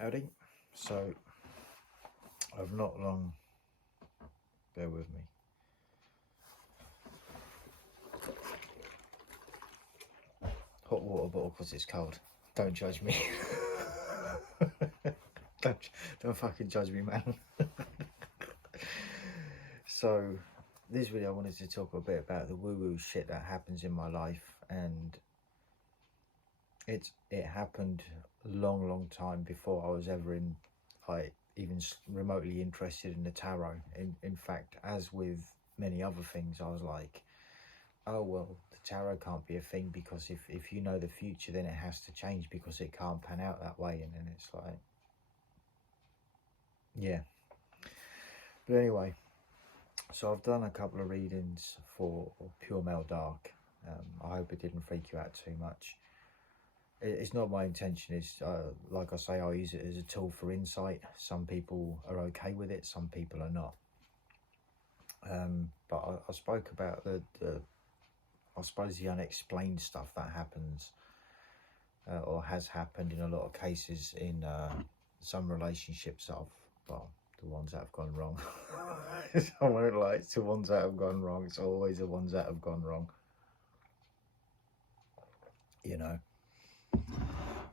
Howdy. So I've not long, bear with me. Hot water bottle because it's cold. Don't judge me. don't fucking judge me, man. So this video I wanted to talk a bit about the woo-woo shit that happens in my life, and it happened a long time before I was ever even remotely interested in the tarot. In fact, as with many other things, I was like, oh well, the tarot can't be a thing because if you know the future, then it has to change because it can't pan out that way. And then it's like, yeah. But anyway, so I've done a couple of readings for Pure Male Dark. I hope it didn't freak you out too much. It's not my intention. It's like I say, I use it as a tool for insight. Some people are okay with it, some people are not. But I spoke about I suppose the unexplained stuff that happens or has happened in a lot of cases in some relationships the ones that have gone wrong. I won't lie, it's the ones that have gone wrong. It's always the ones that have gone wrong. You know,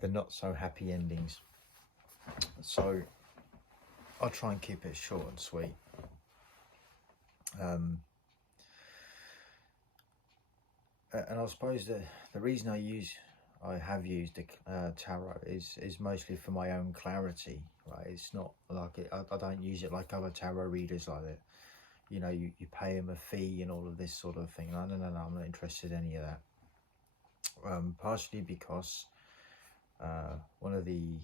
the not so happy endings. So I'll try and keep it short and sweet. And I suppose the reason I have used the tarot is mostly for my own clarity, right? It's not like I don't use it like other tarot readers like that. You know, you pay them a fee and all of this sort of thing. No, I'm not interested in any of that. Partially because one of the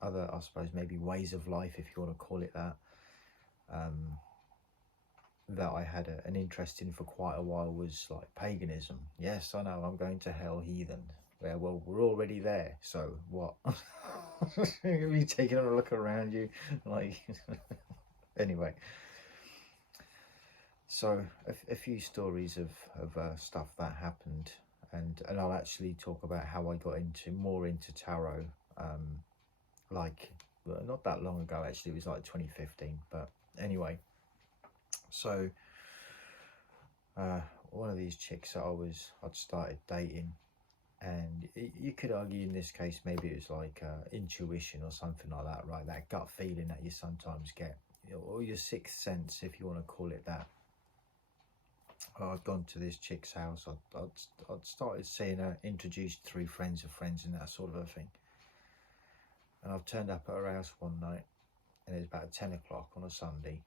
other, I suppose, maybe ways of life, if you want to call it that, that I had an interest in for quite a while was like paganism. Yes, I know, I'm going to hell, heathen. Yeah, well, we're already there, so what? Have you taken a look around you? Like, anyway. So a few stories of stuff that happened, and I'll actually talk about how I got more into tarot, like not that long ago. Actually, it was like 2015. But anyway, so one of these chicks that I'd started dating, and you could argue in this case maybe it was like intuition or something like that, right? That gut feeling that you sometimes get, or your sixth sense, if you want to call it that. I'd gone to this chick's house. I'd started seeing her introduced through friends of friends and that sort of a thing. And I've turned up at her house one night, and it was about 10 o'clock on a Sunday.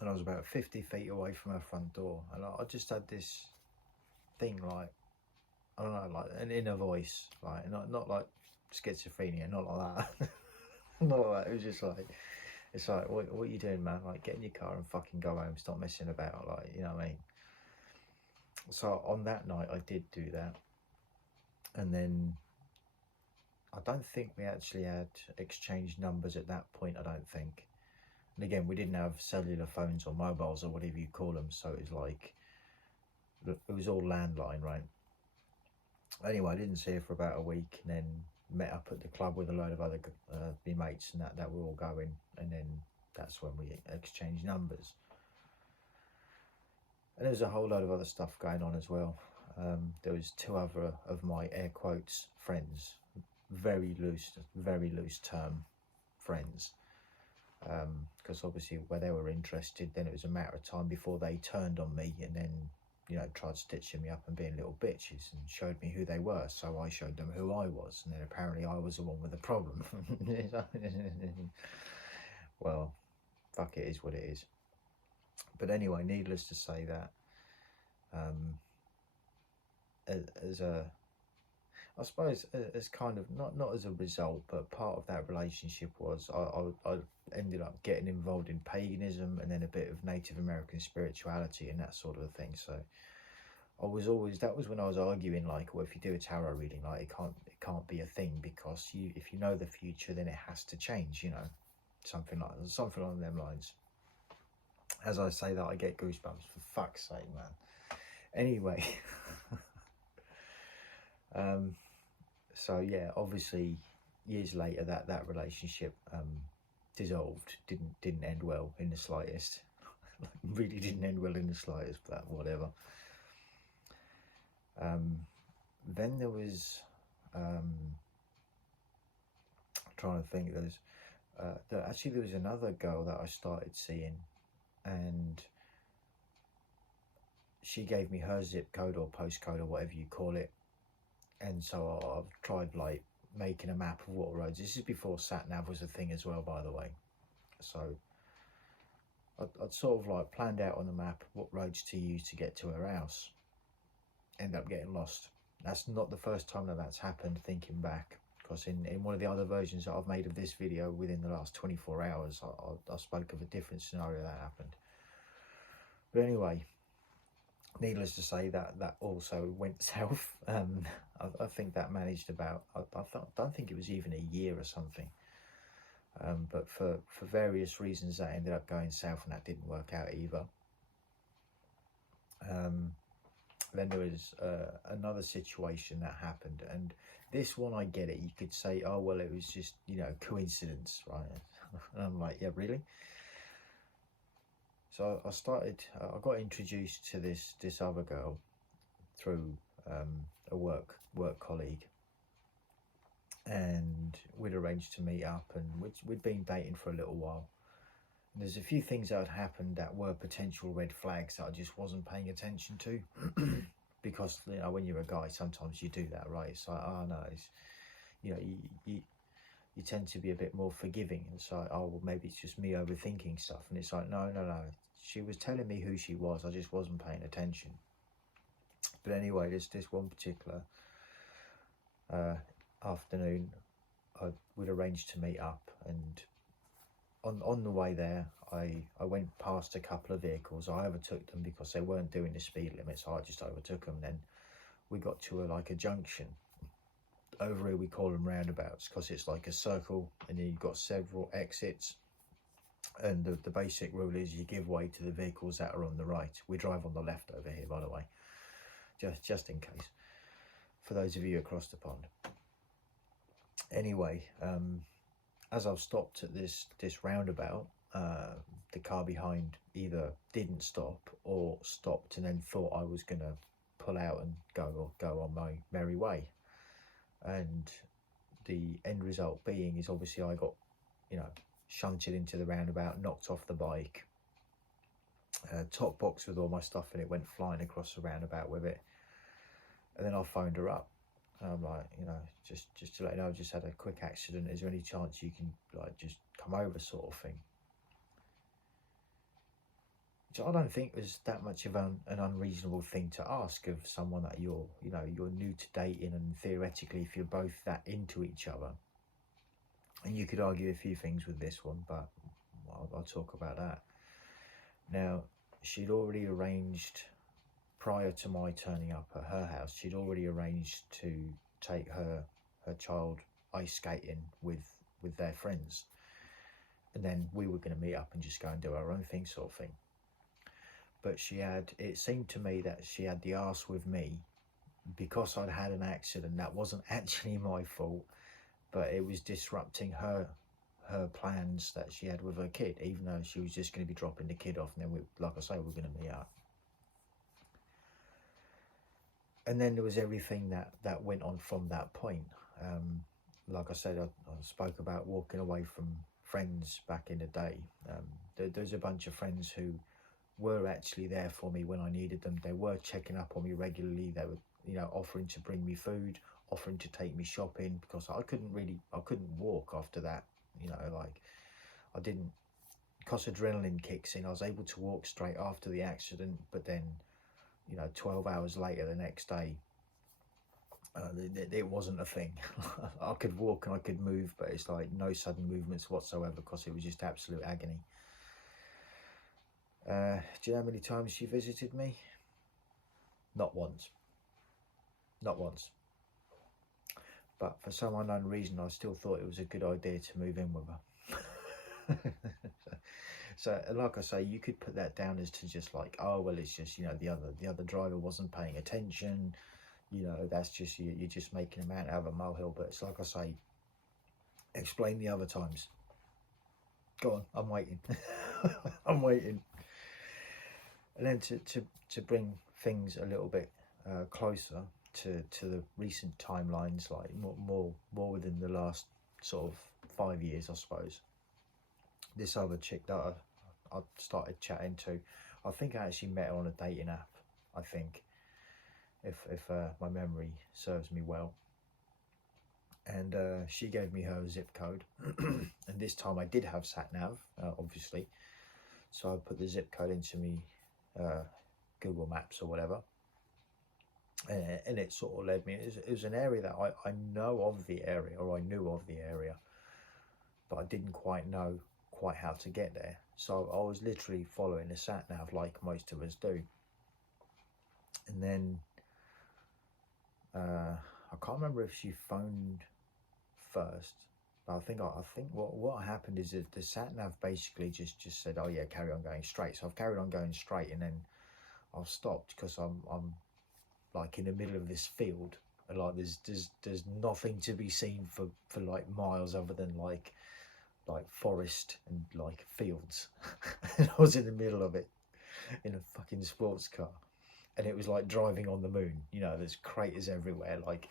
And I was about 50 feet away from her front door. And I just had this thing, like, I don't know, like an inner voice, like, not like schizophrenia, not like that. Not like that. It was just like, it's like, what are you doing, man? Like, get in your car and fucking go home. Stop messing about. Like, you know what I mean? So on that night, I did do that. And then I don't think we actually had exchanged numbers at that point, I don't think. And again, we didn't have cellular phones or mobiles or whatever you call them. So it was like, it was all landline, right? Anyway, I didn't see her for about a week, and then met up at the club with a load of other my mates and that were all going, and then that's when we exchanged numbers. And there was a whole load of other stuff going on as well. There was two other of my air quotes friends, very loose term friends, because obviously where they were interested, then it was a matter of time before they turned on me, and then, you know, tried stitching me up and being little bitches and showed me who they were. So I showed them who I was, and then apparently I was the one with the problem. Well, fuck, it is what it is. But anyway, needless to say that, I suppose as kind of, not as a result, but part of that relationship was I ended up getting involved in paganism and then a bit of Native American spirituality and that sort of thing. So I was always, that was when I was arguing, like, well, if you do a tarot reading, like, it can't be a thing, because if you know the future, then it has to change, you know, something along them lines. As I say that, I get goosebumps, for fuck's sake, man. Anyway, so yeah, obviously years later, that relationship dissolved. Didn't end well in the slightest. Really didn't end well in the slightest, but whatever. Then there was, trying to think, actually there was another girl that I started seeing, and she gave me her zip code or postcode or whatever you call it, and so I've tried like making a map of what roads. This is before sat nav was a thing as well, by the way. So I'd sort of like planned out on the map what roads to use to get to her house. End up getting lost. That's not the first time that's happened, thinking back, because in one of the other versions that I've made of this video within the last 24 hours, I spoke of a different scenario that happened. But anyway, needless to say, that also went south. I think that managed about, I don't think it was even a year or something. But for various reasons, that ended up going south, and that didn't work out either. Then there was another situation that happened, and this one, I get it. You could say, oh, well, it was just, you know, coincidence, right? And I'm like, yeah, really? So I got introduced to this other girl through a work colleague, and we'd arranged to meet up, and we'd been dating for a little while. And there's a few things that had happened that were potential red flags that I just wasn't paying attention to. Because, you know, when you're a guy, sometimes you do that, right? It's like, oh no, it's, you know, you tend to be a bit more forgiving. And it's like, oh, well, maybe it's just me overthinking stuff. And it's like, no. She was telling me who she was. I just wasn't paying attention. But anyway, this one particular afternoon, we'd arranged to meet up, and on the way there, I went past a couple of vehicles. I overtook them because they weren't doing the speed limit, so I just overtook them. Then we got to a junction. Over here we call them roundabouts, because it's like a circle, and then you've got several exits. And the basic rule is you give way to the vehicles that are on the right. We drive on the left over here, by the way, just in case, for those of you across the pond. Anyway, as I've stopped at this roundabout, the car behind either didn't stop or stopped and then thought I was gonna pull out and go on my merry way. And the end result being is, obviously, I got, you know, shunted into the roundabout, knocked off the bike, top box with all my stuff, and it went flying across the roundabout with it. And then I phoned her up. And I'm like, you know, just to let you know, I just had a quick accident. Is there any chance you can, like, just come over, sort of thing? Which I don't think was that much of an unreasonable thing to ask of someone that you're new to dating, and theoretically, if you're both that into each other. And you could argue a few things with this one, but I'll talk about that. Now, she'd already arranged, prior to my turning up at her house, she'd already arranged to take her child ice skating with their friends. And then we were going to meet up and just go and do our own thing, sort of thing. But it seemed to me that she had the arse with me, because I'd had an accident that wasn't actually my fault, but it was disrupting her plans that she had with her kid, even though she was just going to be dropping the kid off, and then, like I say, we're going to meet up. And then there was everything that went on from that point. Like I said, I spoke about walking away from friends back in the day. There's a bunch of friends who were actually there for me when I needed them. They were checking up on me regularly. They were, you know, offering to bring me food, offering to take me shopping, because I couldn't walk after that. You know, like, I didn't, because adrenaline kicks in, I was able to walk straight after the accident, but then, you know, 12 hours later, the next day, it wasn't a thing. I could walk and I could move, but it's like no sudden movements whatsoever, because it was just absolute agony. Do you know how many times she visited me? Not once. Not once. But for some unknown reason, I still thought it was a good idea to move in with her. So, like I say, you could put that down as to just like, oh, well, it's just, you know, the other driver wasn't paying attention. You know, that's just, you're just making a mountain out of a molehill. But it's like I say, Explain the other times. Go on, I'm waiting. I'm waiting. And then to bring things a little bit closer to the recent timelines, like more within the last sort of 5 years, I suppose. This other chick that I started chatting to, I think I actually met her on a dating app. I think, if my memory serves me well. And she gave me her zip code, and this time I did have sat nav, obviously. So I put the zip code into me Google Maps or whatever, and it sort of led me. It was an area that I know of the area, or I knew of the area, but I didn't quite know how to get there. So I was literally following the sat nav like most of us do. And then I can't remember if she phoned first, but I think what happened is that the sat nav basically just said, "Oh yeah, carry on going straight." So I've carried on going straight, and then I've stopped because I'm like in the middle of this field, and like there's nothing to be seen for like miles other than like forest and like fields. And I was in the middle of it in a fucking sports car, and it was like driving on the moon. You know, there's craters everywhere. Like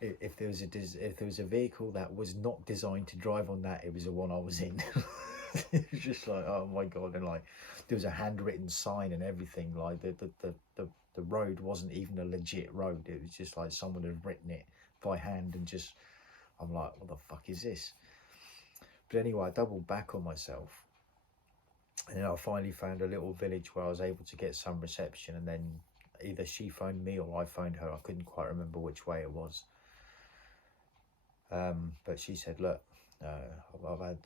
if there was a vehicle that was not designed to drive on that, it was the one I was in. It was just like, oh my god. And like there was a handwritten sign and everything. Like the road wasn't even a legit road. It was just like someone had written it by hand, and just, I'm like, what the fuck is this? But anyway, I doubled back on myself, and then I finally found a little village where I was able to get some reception. And then either she phoned me or I phoned her. I couldn't quite remember which way it was. But she said, look, I've had,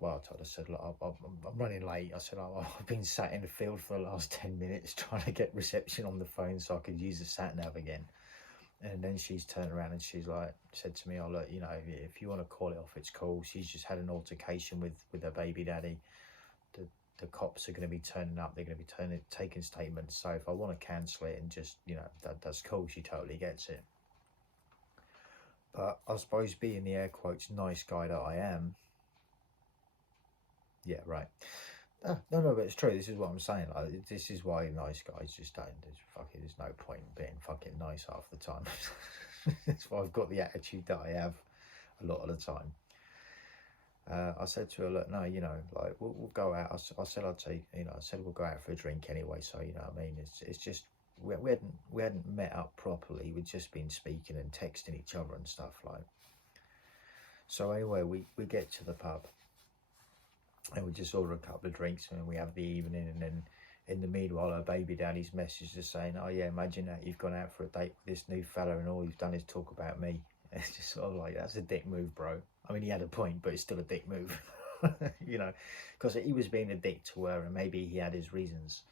well, I told her, I said, look, I'm running late. I said, I've been sat in the field for the last 10 minutes trying to get reception on the phone so I could use the sat nav again. And then she's turned around and she's like, said to me, oh look, you know, if you want to call it off, it's cool. She's just had an altercation with her baby daddy. The cops are going to be turning up. They're going to be taking statements. So if I want to cancel it and just, you know, that's cool. She totally gets it. But I suppose, being the air quotes nice guy that I am, yeah, right. No, but it's true. This is what I'm saying. Like, this is why nice guys just don't. There's no point in being fucking nice half the time. That's why I've got the attitude that I have a lot of the time. I said to her, look, no, you know, like we'll go out. I said I'd take, you know, I said we'll go out for a drink anyway. So you know what I mean. It's just we hadn't met up properly. We'd just been speaking and texting each other and stuff like. So anyway, we get to the pub, and we just order a couple of drinks, and we have the evening. And then in the meanwhile, her baby daddy's message is saying, oh yeah, imagine that you've gone out for a date with this new fella and all you've done is talk about me. It's just sort of like, that's a dick move, bro. I mean, he had a point, but it's still a dick move. You know, because he was being a dick to her, and maybe he had his reasons.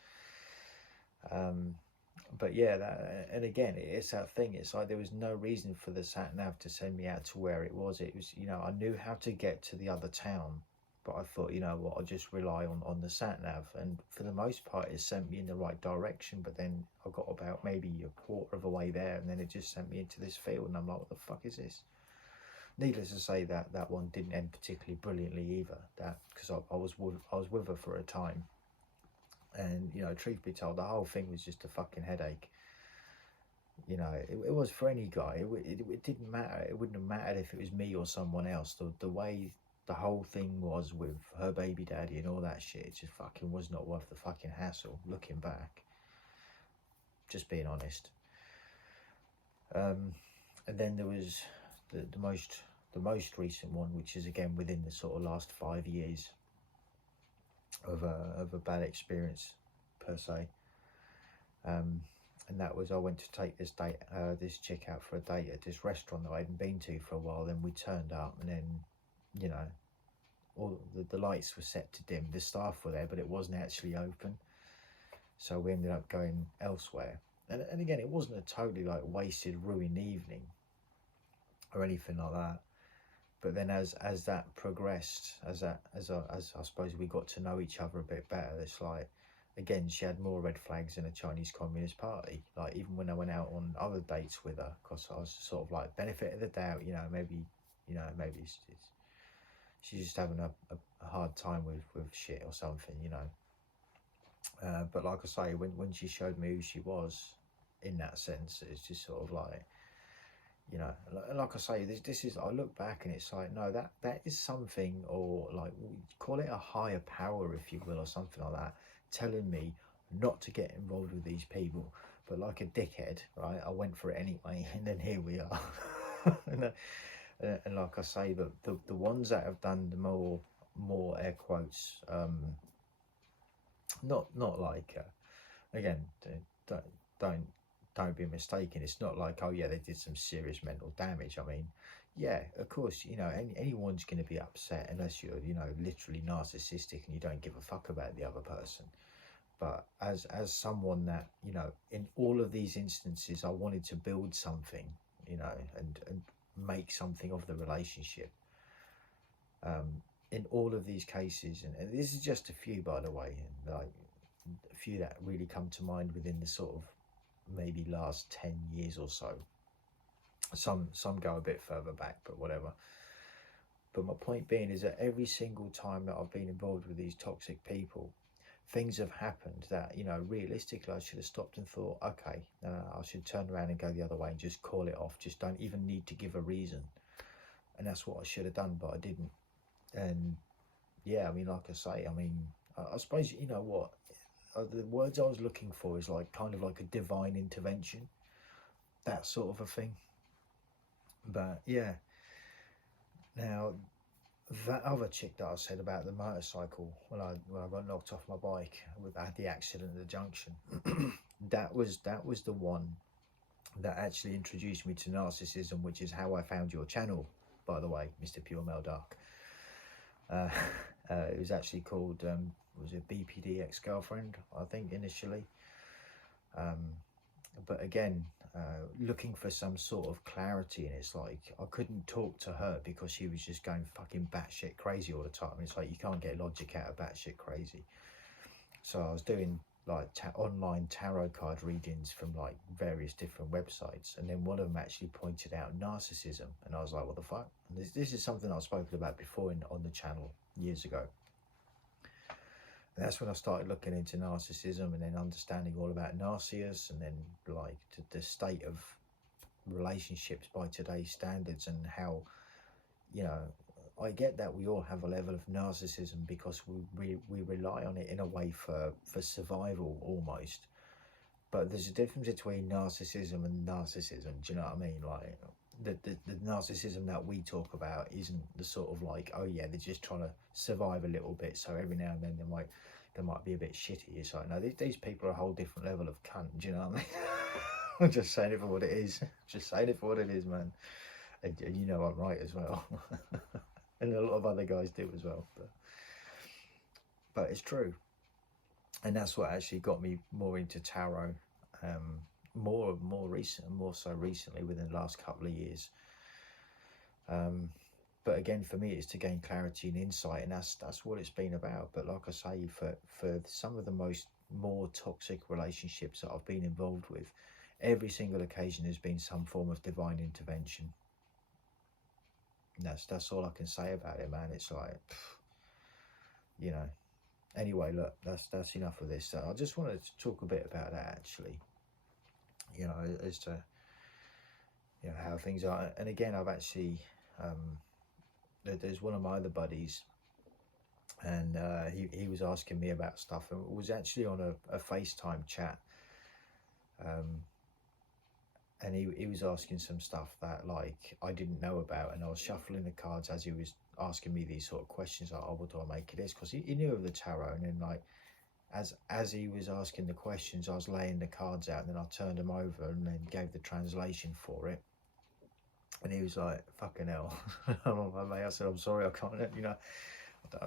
But yeah, and again, it's that thing. It's like there was no reason for the sat nav to send me out to where it was. It was, you know, I knew how to get to the other town, but I thought, you know what, I'll just rely on the sat nav. And for the most part, it sent me in the right direction. But then I got about maybe a quarter of the way there, and then it just sent me into this field, and I'm like, what the fuck is this? Needless to say, that one didn't end particularly brilliantly either. That because I was with her for a time. And, you know, truth be told, the whole thing was just a fucking headache. You know, it was for any guy. It didn't matter. It wouldn't have mattered if it was me or someone else. The way the whole thing was with her baby daddy and all that shit, it just fucking was not worth the fucking hassle, looking back. Just being honest. And then there was the most recent one, which is again within the sort of last 5 years of a bad experience per se, and that was, I went to take this chick out for a date at this restaurant that I hadn't been to for a while. Then we turned up, and then, you know, all the lights were set to dim. The staff were there, but it wasn't actually open, so we ended up going elsewhere. And again, it wasn't a totally like wasted, ruined evening or anything like that. But then as that progressed, as I suppose we got to know each other a bit better, it's like, again, she had more red flags than a Chinese Communist Party. Like, even when I went out on other dates with her, because I was sort of like benefit of the doubt, you know, maybe it's she's just having a hard time with shit or something, you know. But like I say, when she showed me who she was, in that sense, it's just sort of like, you know, like I say, this is, I look back and it's like, no, that is something, or like, call it a higher power, if you will, or something like that, telling me not to get involved with these people. But like a dickhead, right, I went for it anyway, and then here we are. And like I say, the ones that have done the more air quotes, not like, again, don't don't don't be mistaken, it's not like, oh yeah, they did some serious mental damage. I mean, yeah, of course, you know, anyone's going to be upset unless you're, you know, literally narcissistic and you don't give a fuck about the other person. But as someone that, you know, in all of these instances, I wanted to build something, you know, and make something of the relationship. In all of these cases, and this is just a few, by the way, and like a few that really come to mind within the sort of maybe last 10 years or so. Some go a bit further back, but whatever. But my point being is that every single time that I've been involved with these toxic people, things have happened that, you know, realistically I should have stopped and thought, okay, I should turn around and go the other way and just call it off. Just don't even need to give a reason. And that's what I should have done, but I didn't. And yeah, I mean, like I say, I mean, I suppose, you know what, the words I was looking for is like kind of like a divine intervention, that sort of a thing. But yeah, now that other chick that I said about the motorcycle, when I got knocked off my bike, I had the accident at the junction. that was the one that actually introduced me to narcissism, which is how I found your channel, by the way, Mr. Pure Male Dark. It was actually called, was it BPD Ex-Girlfriend, I think, initially. But again, looking for some sort of clarity, and it's like I couldn't talk to her because she was just going fucking batshit crazy all the time. It's like you can't get logic out of batshit crazy. So I was doing like online tarot card readings from like various different websites, and then one of them actually pointed out narcissism, and I was like, what the fuck? And this is something I've spoken about before on the channel years ago. And that's when I started looking into narcissism, and then understanding all about Narcissus, and then like the state of relationships by today's standards, and how, you know, I get that we all have a level of narcissism because we rely on it in a way for survival almost. But there's a difference between narcissism and narcissism. Do you know what I mean? Like the narcissism that we talk about isn't the sort of like, oh yeah, they're just trying to survive a little bit, so every now and then they might be a bit shitty. It's like, no, these people are a whole different level of cunt. Do you know what I mean? I'm just saying it for what it is. Just saying it for what it is, man. And you know I'm right as well. And a lot of other guys do as well. But it's true. And that's what actually got me more into tarot. More so recently, within the last couple of years. But again, for me, it's to gain clarity and insight, and that's what it's been about. But like I say, for some of the more toxic relationships that I've been involved with, every single occasion has been some form of divine intervention. And that's all I can say about it, man. It's like, you know. Anyway, look, that's enough of this. I just wanted to talk a bit about that, actually. You know, as to, you know, how things are. And again, I've actually, there's one of my other buddies, and he was asking me about stuff, and it was actually on a FaceTime chat. And he was asking some stuff that like I didn't know about, and I was shuffling the cards as he was asking me these sort of questions, like, oh, what do I make of this? Because he knew of the tarot, and then like as he was asking the questions, I was laying the cards out, and then I turned them over and then gave the translation for it. And he was like, fucking hell. I said, I'm sorry, I can't, you know, I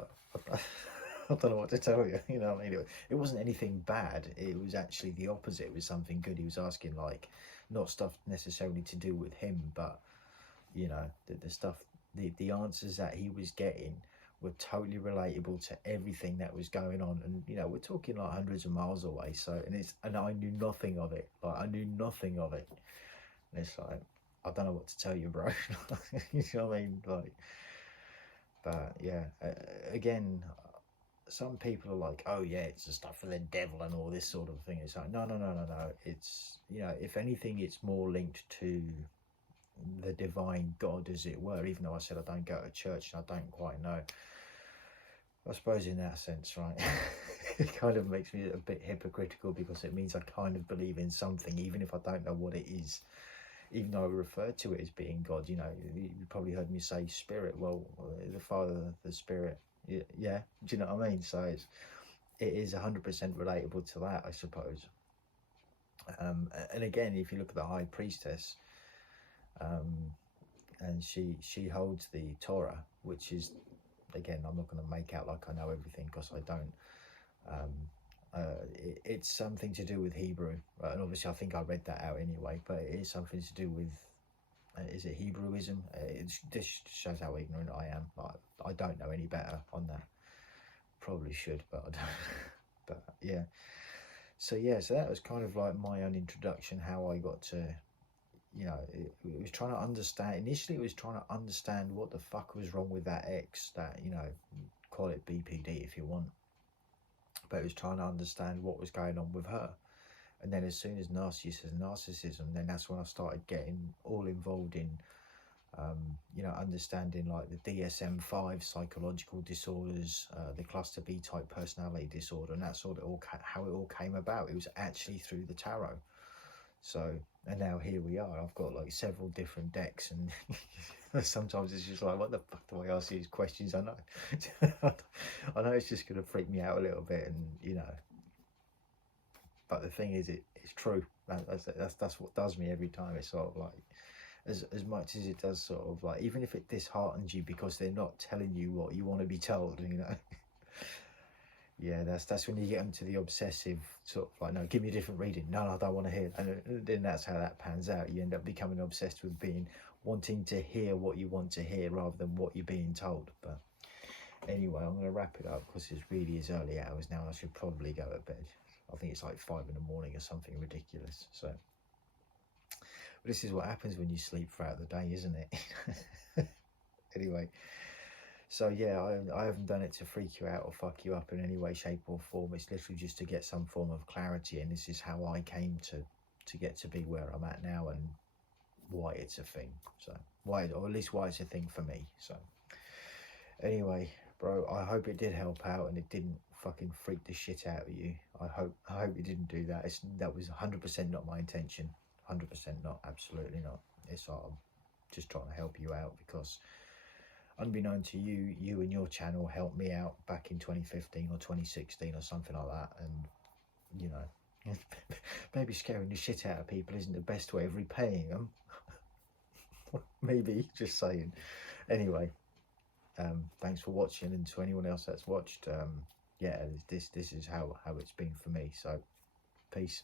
don't know what to tell you, you know what I mean? It wasn't anything bad, it was actually the opposite. It was something good. He was asking like, not stuff necessarily to do with him, but, you know, the stuff, the answers that he was getting were totally relatable to everything that was going on. And, you know, we're talking like hundreds of miles away. So, and I knew nothing of it. Like, I knew nothing of it. And it's like, I don't know what to tell you, bro. You know what I mean? Like, But yeah, again, some people are like, oh yeah, it's the stuff of the devil and all this sort of thing. It's like, no, no, no, no, no. It's, you know, if anything, it's more linked to the divine God, as it were, even though I said I don't go to church and I don't quite know. I suppose in that sense, right, it kind of makes me a bit hypocritical, because it means I kind of believe in something, even if I don't know what it is. Even though I refer to it as being God, you know, you probably heard me say spirit. Well, the Father, the Spirit, yeah. Do you know what I mean? So it is 100% relatable to that, I suppose. And again, if you look at the High Priestess, um, and she holds the Torah, which is, again, I'm not going to make out like I know everything, because I don't. It's something to do with Hebrew, right? And obviously I think I read that out anyway, but it is something to do with, is it Hebrewism? This shows how ignorant I am. I don't know any better on that. Probably should, but I don't. But yeah, so that was kind of like my own introduction, how I got to, you know, it was trying to understand. Initially it was trying to understand what the fuck was wrong with that ex, that, you know, call it BPD if you want, but it was trying to understand what was going on with her. And then as soon as narcissism, then that's when I started getting all involved in, you know, understanding like the DSM-5 psychological disorders, the cluster B type personality disorder, and that's all how it all came about. It was actually through the tarot. So, and now here we are. I've got like several different decks, and sometimes it's just like, what the fuck do I ask these questions? I know, I know it's just gonna freak me out a little bit, and you know. But the thing is, it's true. That's what does me every time. It's sort of like, as much as it does sort of like, even if it disheartens you because they're not telling you what you want to be told, you know. Yeah, that's when you get into the obsessive sort of like, no, give me a different reading. No, I don't want to hear. And then that's how that pans out. You end up becoming obsessed with wanting to hear what you want to hear rather than what you're being told. But anyway, I'm going to wrap it up because it really is early hours now, and I should probably go to bed. I think it's like 5 in the morning or something ridiculous. So, but this is what happens when you sleep throughout the day, isn't it? Anyway, so yeah, I haven't done it to freak you out or fuck you up in any way, shape or form. It's literally just to get some form of clarity, and this is how I came to get to be where I'm at now, and why it's a thing. So why, or at least why it's a thing for me. So anyway, bro, I hope it did help out and it didn't fucking freak the shit out of you. I hope it didn't do that. That was 100% not my intention. 100% not. Absolutely not. It's I'm just trying to help you out, because unbeknown to you, you and your channel helped me out back in 2015 or 2016 or something like that. And you know, maybe scaring the shit out of people isn't the best way of repaying them. Maybe, just saying. Anyway, thanks for watching, and to anyone else that's watched, yeah, this is how it's been for me. So peace.